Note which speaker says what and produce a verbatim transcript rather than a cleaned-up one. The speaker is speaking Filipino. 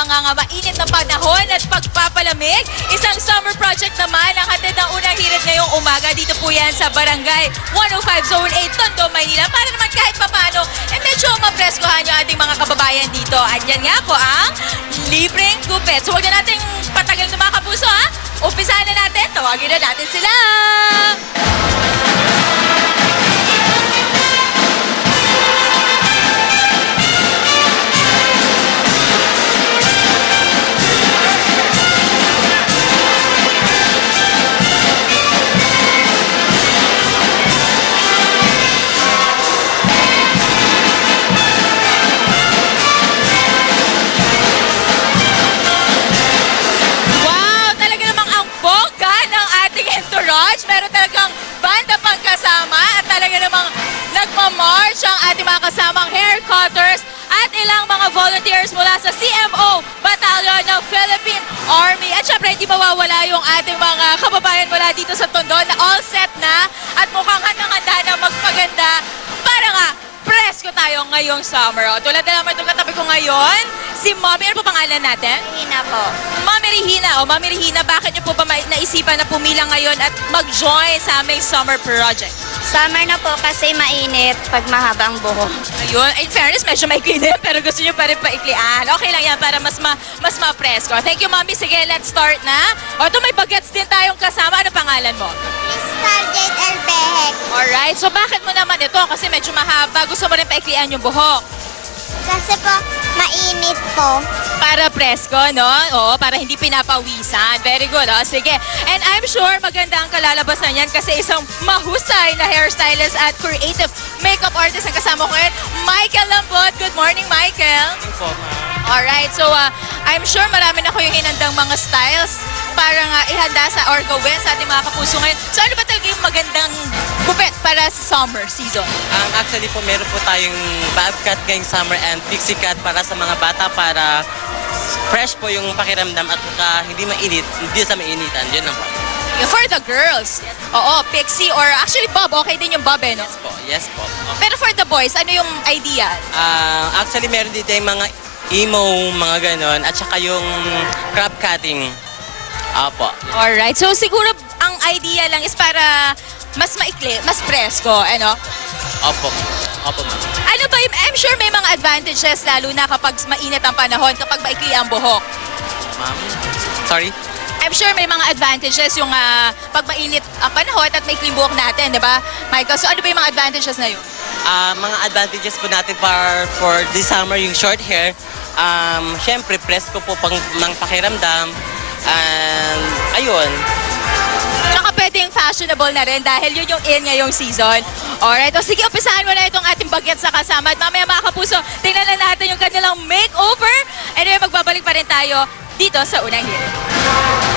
Speaker 1: mga nga mainit na panahon at pagpapalamig. Isang summer project naman ang hatid ng unang hirit ngayong umaga. Dito po yan sa Barangay one oh five Zone eight, Tondo, Maynila. Para naman kahit papano, eh medyo mapreskohan yung ating mga kababayan dito. At yan nga po ang libreng gupit. So huwag na natin patagal na mga kapuso ha. Umpisahan na natin, tawagin na natin sila. Meron talagang banda pang kasama at talaga namang nagmamarch ang ating mga kasamang hair cutters at ilang mga volunteers mula sa C M O Battalion ng Philippine Army. At syempre hindi mawawala yung ating mga kababayan mula dito sa Tondo na all set na at mukhang handang-handa na magpaganda para nga presko tayo ngayong summer. O, tulad na naman itong katabi ko ngayon, si Mommy. Ano po pangalan natin?
Speaker 2: Regina po.
Speaker 1: Mommy Regina. O, Mommy Regina, bakit niyo po ba naisipan na pumila ngayon at mag-join sa aming summer project?
Speaker 2: Summer na po kasi mainit pag mahabang buhok.
Speaker 1: Ayun. In fairness, medyo maikli na pero gusto niyo pa rin paiklian. Okay lang yan para mas ma mas ma-presko. Thank you, Mommy. Sige, let's start na. O, ito may bagets din tayong kasama. Ano pangalan mo?
Speaker 2: Crystal Jade Erbehek.
Speaker 1: Alright. So, bakit mo naman ito? Kasi medyo mahaba. Gusto mo rin paiklian yung buhok.
Speaker 2: Kasi po, mainit po.
Speaker 1: Para presko, no? Oo, para hindi pinapawisan. Very good, oh. Sige. And I'm sure maganda ang kalalabasan yan kasi isang mahusay na hairstylist at creative makeup artist ang kasama ko ngayon, Michael Lambot. Good morning, Michael.
Speaker 3: Good morning po.
Speaker 1: Alright, so uh, I'm sure marami na ko yung hinandang mga styles para nga ihanda sa or gawin sa ating mga kapuso ngayon. So ano ba talaga yung magandang gupit para sa summer season?
Speaker 3: Um, actually po, meron po tayong bob cut ngayong summer and pixie cut para sa mga bata para fresh po yung pakiramdam at uh, hindi mainit, hindi sa mainitan. Yun lang po.
Speaker 1: For the girls. Oo, pixie or actually bob. Okay din yung bob eh, no?
Speaker 3: Yes po, yes po. Okay.
Speaker 1: Pero for the boys, ano yung idea?
Speaker 3: Uh, actually, meron dito yung mga emo, mga ganon, at saka yung crop cutting. Apo.
Speaker 1: Alright, so siguro ang idea lang is para mas maikli, mas presko, ano?
Speaker 3: Opo. Opo, ma'am.
Speaker 1: Ano ba, I'm sure may mga advantages lalo na kapag mainit ang panahon, kapag maikli ang buhok.
Speaker 3: Ma'am? Sorry?
Speaker 1: I'm sure may mga advantages yung uh, pag mainit ang panahon at maikli ang buhok natin, di ba, Michael? So ano ba yung mga advantages na yun?
Speaker 3: Uh, mga advantages po natin for, for this summer, yung short hair, um, syempre, presko po pang, ng pakiramdam. And, ayun.
Speaker 1: Saka pwedeng fashionable na rin dahil yun yung in ngayong season. Alright, o sige, umpisahan mo na itong ating bagets sa kasama. At mamaya mga kapuso, tingnan na natin yung kanilang makeover. Anyway, magbabalik pa rin tayo dito sa unang hirit.